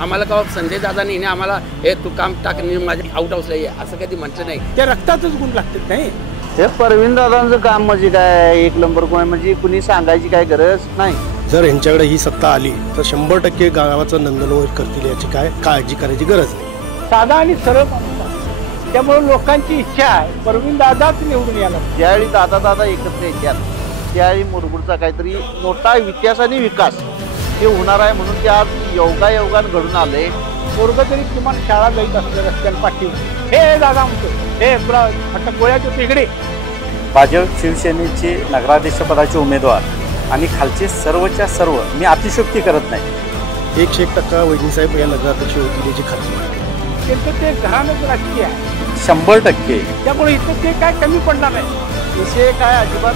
आम्हाला का संजय दादांनी आम्हाला हे तू काम टाक माझ्या आउट हाऊसला ये असं कधी म्हटलं नाही. त्या रक्तातच गुण लागतात नाही. हे परवीन दादांचं काम म्हणजे काय एक नंबर कोण म्हणजे कुणी सांगायची काय गरज नाही. जर यांच्याकडे ही सत्ता आली तर 100% गावाचं नंदनवन करतील याची काय काळजी करायची गरज नाही. साधा आणि सरळ माणूस आहे. त्यामुळे लोकांची इच्छा आहे परवीन दादाच निवडून यायला. ज्यावेळी दादा एकत्र येतात त्यावेळी मुरगुडचा काहीतरी मोठा इतिहास आणि विकास हे होणार आहे म्हणून ते आज योगायोगान घडून आले. पोरग तरी किमान शाळा जाईत असलं रस्त्याला पाठी हे दादा म्हणतो हे तुला फक्त गोळ्याच्या तिकडे. भाजप शिवसेनेचे नगराध्यक्षपदाचे उमेदवार आणि खालचे सर्वच्या सर्व मी अतिशयोक्ती करत नाही. 100% वैद्यसाहेब या नगराध्यक्ष होतील याची खात्री आहे. त्यांचं ते घराणंच राजकीय आहे 100%. त्यामुळे इथं ते काय कमी पडणार नाही. विषय काय अजिबात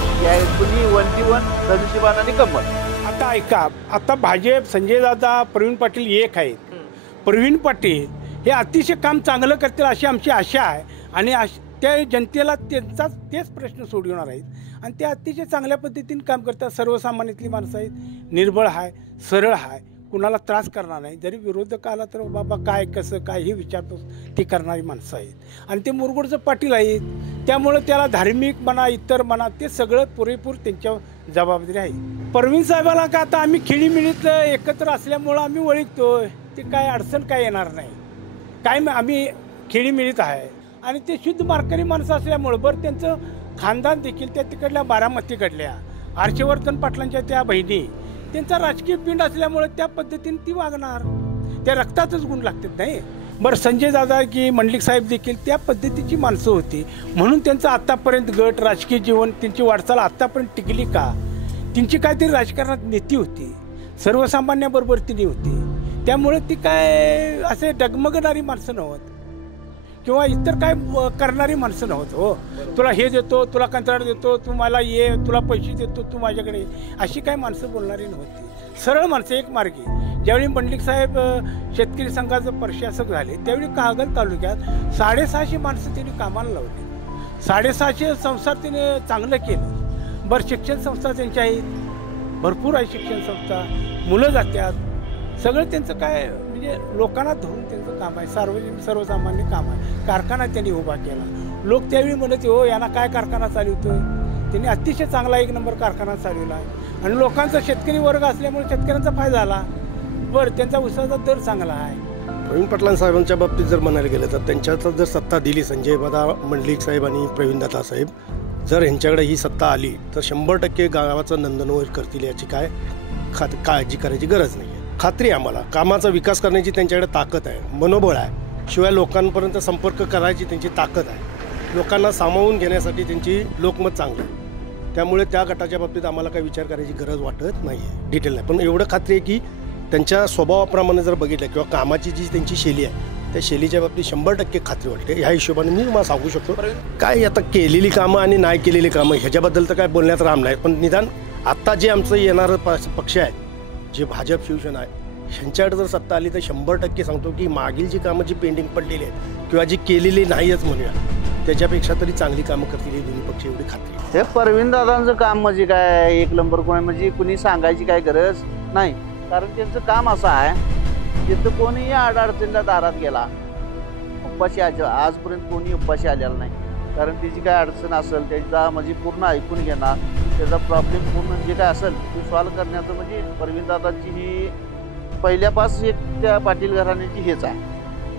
कुणी 1v1 धनुष्यबाण आणि कमल. आता ऐका आता भाजप संजय दादा प्रवीण पाटील एक आहेत. प्रवीण पाटील हे अतिशय काम चांगलं करतील अशी आमची आशा आहे आणि त्या जनतेला तेच प्रश्न सोडवणार आहेत आणि ते अतिशय चांगल्या पद्धतीने काम करतात. सर्वसामान्यातली माणसं आहेत. निर्बळ आहे सरळ आहे कुणाला त्रास करणार नाही. जरी विरोधक आला तर बाबा काय कसं काय हे विचारपूस ती करणारी माणसं आहेत आणि ते मुरगुडचं पाटील आहेत. त्यामुळं त्याला धार्मिक म्हणा इतर म्हणा ते सगळं पुरेपूर त्यांच्यावर जबाबदारी आहे. परवीन साहेबाला का आता आम्ही खेळीमिळीत एकत्र असल्यामुळं आम्ही ओळखतोय ते काय अडचण काय येणार नाही. काय आम्ही खेळीमिळीत आहे आणि ते शुद्ध मार्करी माणसं असल्यामुळं बरं त्यांचं खानदान देखील त्या तिकडल्या बारामतीकडल्या हर्षवर्धन पाटलांच्या त्या बहिणी त्यांचा राजकीय पिंड असल्यामुळे त्या पद्धतीने ती वागणार. त्या रक्तातच गुण लागतात नाही. बरं संजय दादा की मंडलिक साहेब देखील त्या पद्धतीची माणसं होती म्हणून त्यांचं आत्तापर्यंत गट राजकीय जीवन त्यांची वाटचाल आत्तापर्यंत टिकली का. त्यांची काहीतरी राजकारणात नीती होती सर्वसामान्याबरोबर ती होती. त्यामुळे ती काय असे डगमगणारी माणसं नव्हत किंवा इतर काय करणारी माणसं नव्हत. हो तुला हे देतो तुला कंत्राट देतो तू मला ये तुला पैसे देतो तू माझ्याकडे अशी काय माणसं बोलणारी नव्हती. सरळ माणसं एक मार्गी. ज्यावेळी मंडलिक साहेब शेतकरी संघाचं प्रशासक झाले त्यावेळी कागल तालुक्यात 650 माणसं त्यांनी कामाला लावली. 650 संसार त्याने चांगलं केलं. बरं शिक्षण संस्था त्यांच्या आहेत भरपूर आहे शिक्षण संस्था मुलं जातात सगळं त्यांचं काय म्हणजे लोकांना धरून त्यांचं काम आहे. सार्वजनिक सर्वसामान्य काम आहे. कारखाना त्यांनी उभा केला. लोक त्यावेळी म्हणत हो यांना काय कारखाना चालवतोय. त्यांनी अतिशय चांगला एक नंबर कारखाना चालवला आणि लोकांचा शेतकरी वर्ग असल्यामुळे शेतकऱ्यांचा फायदा झाला. बरं त्यांचा उसाचा दर चांगला आहे. प्रवीण पाटलां साहेबांच्या बाबतीत जर म्हणायला गेलं तर त्यांच्यात जर सत्ता दिली संजय दादा मंडलिक साहेब आणि प्रवीण दादा साहेब जर यांच्याकडे ही सत्ता आली तर 100% गावाचं नंदनवन करतील याची काय काळजी करायची गरज नाही. खात्री आहे आम्हाला. कामाचा विकास करण्याची त्यांच्याकडे ताकद आहे मनोबळ आहे. शिवाय लोकांपर्यंत संपर्क करायची त्यांची ताकद आहे. लोकांना सामावून घेण्यासाठी त्यांची लोकमत चांगलं आहे. त्यामुळे त्या गटाच्या बाबतीत आम्हाला काही विचार करायची गरज वाटत नाही आहे. डिटेल नाही पण एवढं खात्री आहे की त्यांच्या स्वभावाप्रमाणे जर बघितलं किंवा कामाची जी त्यांची शैली आहे त्या शैलीच्या बाबतीत 100% खात्री वाटते. ह्या हिशोबाने मी मला सांगू शकतो. काय आता केलेली कामं आणि नाही केलेली कामं ह्याच्याबद्दल तर काय बोलण्यात राम नाही पण निदान आत्ता जे आमचं येणारं पक्ष आहे जे भाजप शिवसेना आहे ह्यांच्याकडे जर सत्ता आली तर 100% सांगतो की मागील जी कामं जी पेंडिंग पडलेली आहेत किंवा जी केलेली नाहीच म्हणूया त्याच्यापेक्षा तरी चांगली कामं करतील हे दोन्ही पक्ष एवढी खात्री. हे परवीन दादांचं काम म्हणजे काय एक नंबर कोण म्हणजे कुणी सांगायची काय गरज नाही. कारण त्यांचं काम असं आहे तिथं कोणीही अडचणीला दारात गेला उपाशी आजपर्यंत कोणी उपाशी आलेला नाही. कारण त्याची काय अडचण असेल त्याचा म्हणजे पूर्ण ऐकून घेणार त्याचा प्रॉब्लेम पूर्ण जे काय असेल ते सॉल्व्ह करण्याचं म्हणजे परवीन दादांची ही पहिल्यापासून एक त्या पाटील घराण्याची हेच आहे.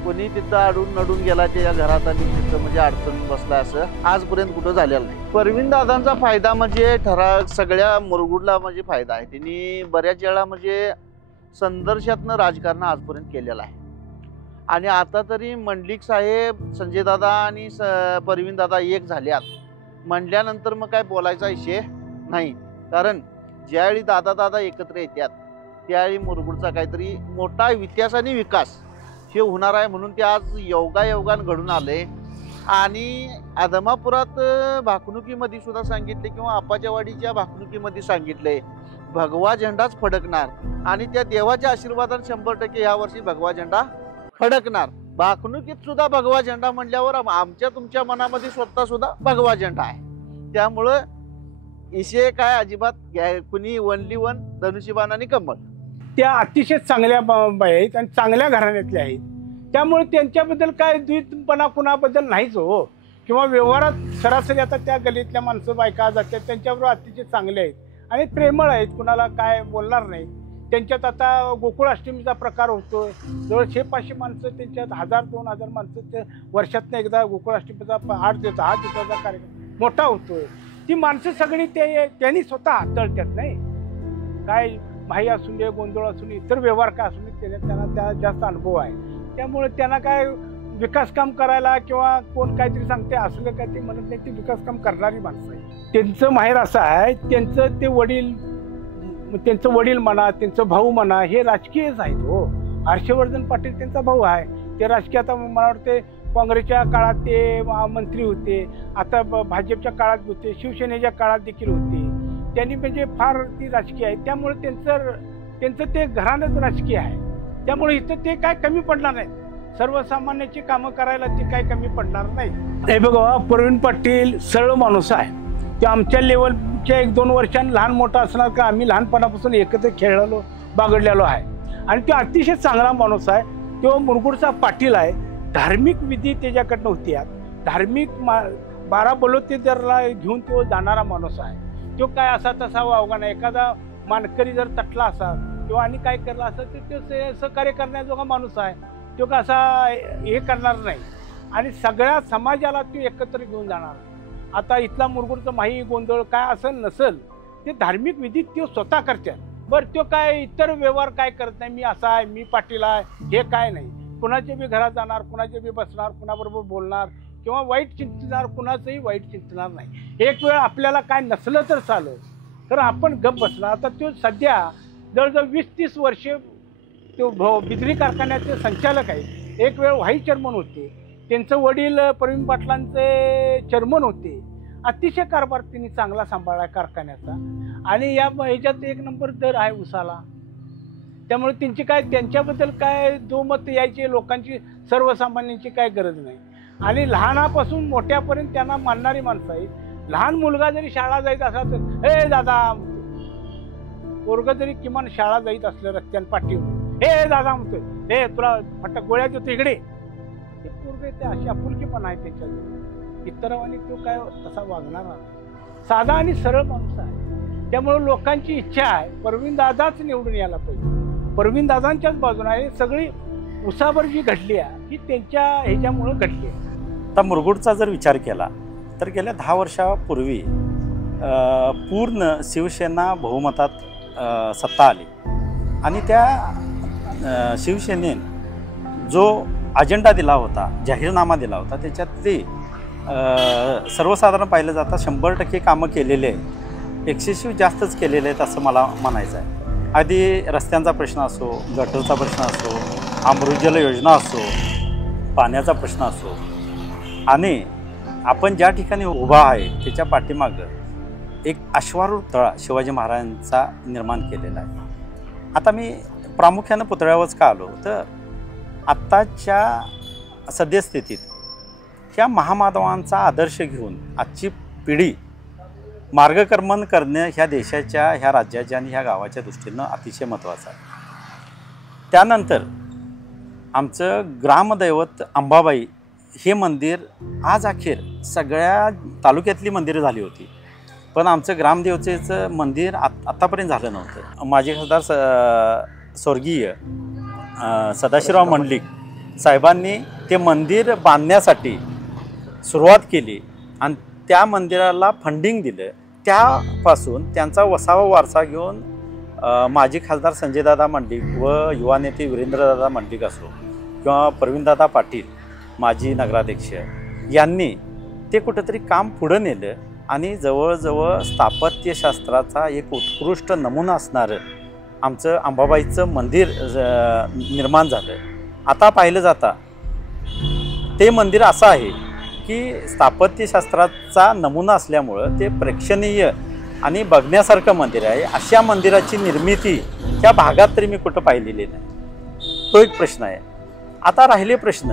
कोणी तिथं अडून नडून गेला त्या घरात आणि तिथं म्हणजे अडचण बसला असं आजपर्यंत कुठं झालेलं नाही. परवीन दादांचा फायदा म्हणजे सगळ्या मुरगुडला म्हणजे फायदा आहे. त्यांनी बऱ्याच वेळा म्हणजे संघर्षातनं राजकारण आजपर्यंत केलेलं आहे आणि आता तरी मंडलिक साहेब संजय दादा आणि परवीन दादा एक झाल्यात म्हणल्यानंतर मग काय बोलायचा विषय नाही. कारण ज्यावेळी दादा एकत्र येतात त्यावेळी मुरगुडचा काहीतरी मोठा इतिहास आणि विकास हे होणार आहे म्हणून ते आज योगायोगान घडून आले. आणि आदमापुरात भाकणुकीमध्ये सुद्धा सांगितले किंवा आपाच्यावाडीच्या भाकणुकीमध्ये सांगितले भगवा झेंडाच फडकणार आणि त्या देवाच्या आशीर्वादाने 100% यावर्षी भगवा झेंडा फडकणार. भाकणुकीत सुद्धा भगवा झेंडा म्हणल्यावर आमच्या तुमच्या मनामध्ये स्वतः सुद्धा भगवा झेंडा आहे. त्यामुळं विषय काय अजिबात कुणी 1v1 धनुष्यबाण आणि कमळ. त्या अतिशय चांगल्या बाई आहेत आणि चांगल्या घराण्यातल्या आहेत. त्यामुळे त्यांच्याबद्दल काय द्वितपणा कुणाबद्दल नाहीच हो. किंवा व्यवहारात सरासरी आता त्या गलीतल्या माणसं बायका जातात त्यांच्याबरोबर अतिशय चांगले आहेत आणि प्रेमळ आहेत, कुणाला काय बोलणार नाही. त्यांच्यात आता गोकुळाष्टमीचा प्रकार होतोय. जवळ 600-500 माणसं त्यांच्यात 1000-2000 माणसं वर्षातनं एकदा गोकुळाष्टमीचा 8 दिवसाचा कार्यक्रम मोठा होतोय. ती माणसं सगळी त्यांनी स्वतः हाताळतात. नाही काय माही असून दे, गोंधळ असून इतर व्यवहार काय असून त्यांना त्या जास्त अनुभव आहे. त्यामुळे त्यांना काय विकास काम करायला किंवा कोण काहीतरी सांगते असलं काय ते म्हणत नाही. ती विकास काम करणारी माणसं आहे. त्यांचं माहेर असं आहे, त्यांचं वडील म्हणा, त्यांचं भाऊ म्हणा, हे राजकीयच आहेत हो. हर्षवर्धन पाटील त्यांचा भाऊ आहे. ते राजकीय आता मला वाटते काँग्रेसच्या काळात ते मंत्री होते, आता भाजपच्या काळात होते, शिवसेनेच्या काळात देखील होते. त्यांनी म्हणजे फार ती राजकीय आहे. त्यामुळे त्यांचं ते घराणंच राजकीय आहे. त्यामुळे इथं ते काय कमी पडणार नाही. सर्वसामान्याची कामं करायला ते काय कमी पडणार नाही. हे बघा, प्रवीण पाटील सरळ माणूस आहे. ते आमच्या लेवलच्या 1-2 वर्षांनी लहान मोठा असणार का आम्ही लहानपणापासून एकत्र खेळलेलो बागडलेलो आहे आणि तो अतिशय चांगला माणूस आहे. तो मुरगुडचा पाटील आहे. धार्मिक विधी त्याच्याकडनं होती. धार्मिक 12 बलोतेदारला घेऊन तो जाणारा माणूस आहे. तो काय असा तसा वावगा नाही. एखादा मानकरी जर तटला असा किंवा आणि काय करला असं तर तो सहकार्य करण्याजोगा माणूस आहे. तो का असा हे करणार नाही आणि सगळ्या समाजाला तो एकत्र घेऊन जाणार. आता इथला मुरगुडचं माही गोंधळ काय असेल नसेल ते धार्मिक विधी तो स्वतः करतात. बरं, तो काय इतर व्यवहार काय करत नाही. मी असा आहे, मी पाटील आहे, हे काय नाही. कुणाच्या बी घरात जाणार, कुणाच्या बी बसणार, कुणाबरोबर बोलणार किंवा वाईट चिंतणार, कुणाचंही वाईट चिंतणार नाही. एक वेळ आपल्याला काय नसलं तर चालेल तर आपण गप्प बसणार. आता तो सध्या जवळजवळ 20-30 वर्षे तो बिजली कारखान्याचे संचालक आहेत. एक वेळ व्हाईस चेअरमन होते. त्यांचं वडील प्रवीण पाटलांचे चेअरमन होते. अतिशय कारभार त्यांनी चांगला सांभाळला कारखान्याचा आणि ह्याच्यात 1 नंबर दर आहे उसाला. त्यामुळे त्यांच्याबद्दल काय दोमत यायची लोकांची, सर्वसामान्यांची काय गरज नाही. आणि लहानापासून मोठ्यापर्यंत त्यांना मानणारी माणसं आहेत. लहान मुलगा जरी शाळा जायत असला तर हे दादा, पोरग जरी किमान शाळा जायत असलं रस्त्यानं पाठीवर, हे दादा म्हणतोय, हे तुला फटक गोळ्या देतो इकडे. ते पोरग ते अशी आपुलकीपणा आहे त्याच्यात. इतरांनी तो काय तसा वागणारा साधा आणि सरळ माणूस आहे. त्यामुळे लोकांची इच्छा आहे प्रवीण दादाच निवडून यायला पाहिजे. प्रवीण दादांच्याच बाजूने आहे. सगळी उसावर जी घडली आहे ही त्यांच्या ह्याच्यामुळं घडली आहे. आता मुरगुडचा जर विचार केला तर गेल्या 10 वर्षापूर्वी पूर्ण शिवसेना बहुमतात सत्ता आली आणि त्या शिवसेनेने जो अजेंडा दिला होता, जाहीरनामा दिला होता, त्याच्यात ते सर्वसाधारण पाहिलं जातं 100% कामं केलेले आहे. एक्सेसिव्ह जास्तच केलेले आहेत असं मला म्हणायचं आहे. आधी रस्त्यांचा प्रश्न असो, गटरचा प्रश्न असो, अमृतजल योजना असो, पाण्याचा प्रश्न असो आणि आपण ज्या ठिकाणी उभा आहे त्याच्या पाठीमागं एक अश्वारूढ तळा शिवाजी महाराजांचा निर्माण केलेला आहे. आता मी प्रामुख्यानं पुतळ्यावरच का आलो तर आत्ताच्या सद्यस्थितीत ह्या महामाधवांचा आदर्श घेऊन आजची पिढी मार्गक्रमण करणे ह्या देशाच्या, ह्या राज्याच्या आणि ह्या गावाच्या दृष्टीनं अतिशय महत्त्वाचं आहे. त्यानंतर आमचं ग्रामदैवत अंबाबाई हे मंदिर आज अखेर सगळ्या तालुक्यातली मंदिरं झाली होती, पण आमचं ग्रामदेवतेचं मंदिर आत्तापर्यंत झालं नव्हतं. माजी खासदार स्वर्गीय सदाशिवराव मंडलिक साहेबांनी ते मंदिर बांधण्यासाठी सुरुवात केली आणि त्या मंदिराला फंडिंग दिलं. त्यापासून त्यांचा वसावा वारसा घेऊन माजी खासदार संजयदादा मंडलिक व युवा नेते वीरेंद्रदादा मंडलिक असो किंवा प्रवीणदादा पाटील माजी नगराध्यक्ष यांनी ते कुठंतरी काम पुढं नेलं आणि जवळजवळ स्थापत्यशास्त्राचा एक उत्कृष्ट नमुना असणारं आमचं अंबाबाईचं मंदिर निर्माण झालं. आता पाहिलं जाता ते मंदिर असं आहे की स्थापत्यशास्त्राचा नमुना असल्यामुळं ते प्रेक्षणीय आणि बघण्यासारखं मंदिर आहे. अशा मंदिराची निर्मिती त्या भागात तरी मी कुठं पाहिलेली नाही. तो एक प्रश्न आहे. आता राहिले प्रश्न,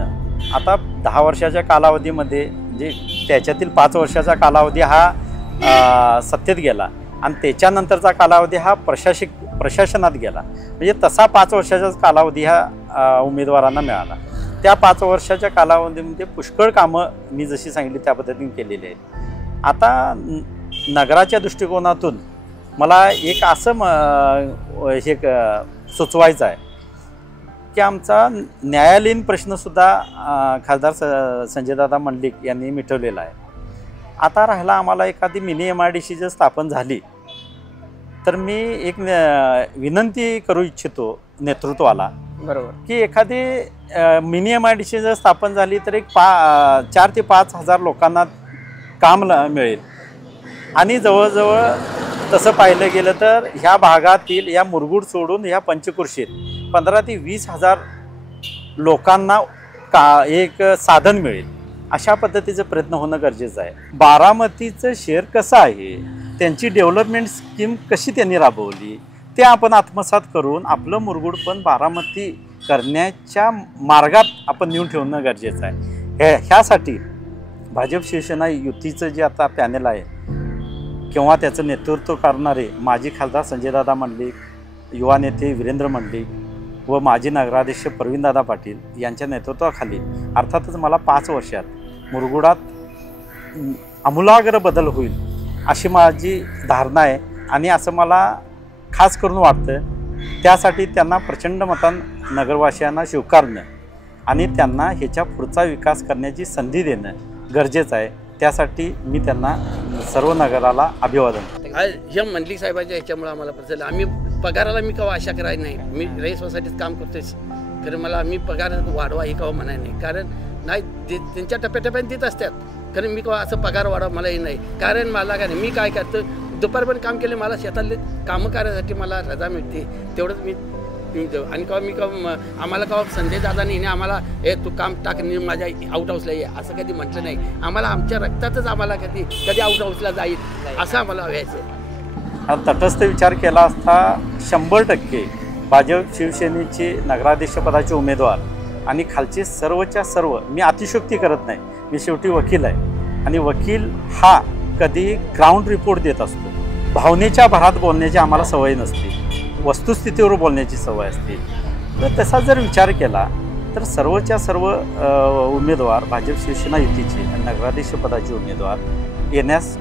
आता 10 वर्षाच्या कालावधीमध्ये म्हणजे त्याच्यातील 5 वर्षाचा कालावधी हा सत्तेत गेला आणि त्याच्यानंतरचा कालावधी हा प्रशासनात गेला. म्हणजे तसा 5 वर्षाचाच कालावधी ह्या उमेदवारांना मिळाला. त्या 5 वर्षाच्या कालावधीमध्ये पुष्कळ कामं मी जशी सांगितली त्या पद्धतीने केलेली आहेत. आता नगराच्या दृष्टिकोनातून मला एक असं हे सुचवायचं आहे की आमचा न्यायालयीन प्रश्नसुद्धा खासदार संजयदादा मंडलिक यांनी मिटवलेला आहे. आता राहिला आम्हाला एखादी मिनी MIDC जर स्थापन झाली तर मी एक विनंती करू इच्छितो नेतृत्वाला, बरोबर, की एखादी मिनी MIDC जर स्थापन झाली तर एक 4 ते 5 हजार लोकांना काम मिळेल. आणि जवळजवळ तसं पाहिलं गेलं तर ह्या भागातील या मुरगुड सोडून ह्या पंचकृषीत 15 ते 20 हजार लोकांना एक साधन मिळेल. अशा पद्धतीचं प्रयत्न होणं गरजेचं आहे. बारामतीचं शहर कसं आहे, त्यांची डेव्हलपमेंट स्कीम कशी त्यांनी राबवली ते आपण आत्मसात करून आपलं मुरगुड पण बारामती करण्याच्या मार्गात आपण नेऊन ठेवणं गरजेचं आहे. ह्यासाठी भाजप शिवसेना युतीचं जे आता पॅनल आहे किंवा त्याचं नेतृत्व करणारे माजी खासदार संजयदादा मंडलिक, युवा नेते वीरेंद्र मंडलिक व माजी नगराध्यक्ष प्रवीणदादा पाटील यांच्या नेतृत्वाखाली अर्थातच मला 5 वर्षात मुरगुडात आमूलाग्र बदल होईल अशी माझी धारणा आहे. आणि असं मला खास करून वाटतं. त्यासाठी त्यांना प्रचंड मतानं नगरवासियांना स्वीकारणं आणि त्यांना ह्याच्या पुढचा विकास करण्याची संधी देणं गरजेचं आहे. त्यासाठी मी त्यांना सर्व नगराला अभिवादन. आज ह्या मंडलिक साहेबांच्या ह्याच्यामुळे आम्हाला प्रचंड, आम्ही पगाराला मी केव्हा आशा करायला नाही. मी रही सोसायटीत काम करतोच, कारण मला मी पगार वाढवा हे केव्हा म्हणाय नाही, कारण नाही त्यांच्या टप्प्याटप्प्याने देत असतात. कारण मी केव्हा असं पगार वाढवा मलाही नाही, कारण मला काय नाही, मी काय करतो दुपार पण काम केले, मला शेतातले कामं करायसाठी मला रजा मिळते, तेवढंच मी आणि केव्हा आम्हाला केव्हा संजय दादानी आम्हाला तू काम टाक माझ्या आउट हाऊसला ये असं कधी म्हटलं नाही. आम्हाला आमच्या रक्तातच आम्हाला कधी आउट हाऊसला जाईल असं आम्हाला व्हायचं आहे. हा तटस्थ विचार केला असता 100% भाजप शिवसेनेचे नगराध्यक्षपदाचे उमेदवार आणि खालचे सर्वच्या सर्व, मी अतिशयोक्ती करत नाही, मी शेवटी वकील आहे आणि वकील हा कधी ग्राउंड रिपोर्ट देत असतो. भावनेच्या भरात बोलण्याची आम्हाला सवय नसते, वस्तुस्थितीवर बोलण्याची सवय असते. तर तसा जर विचार केला तर सर्वच्या सर्व उमेदवार भाजप शिवसेना युतीचे आणि नगराध्यक्षपदाचे उमेदवार येण्यास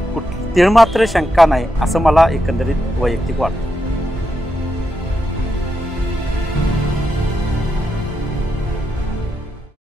तिळमात्र शंका नाही असं मला एकंदरीत वैयक्तिक वाटतं.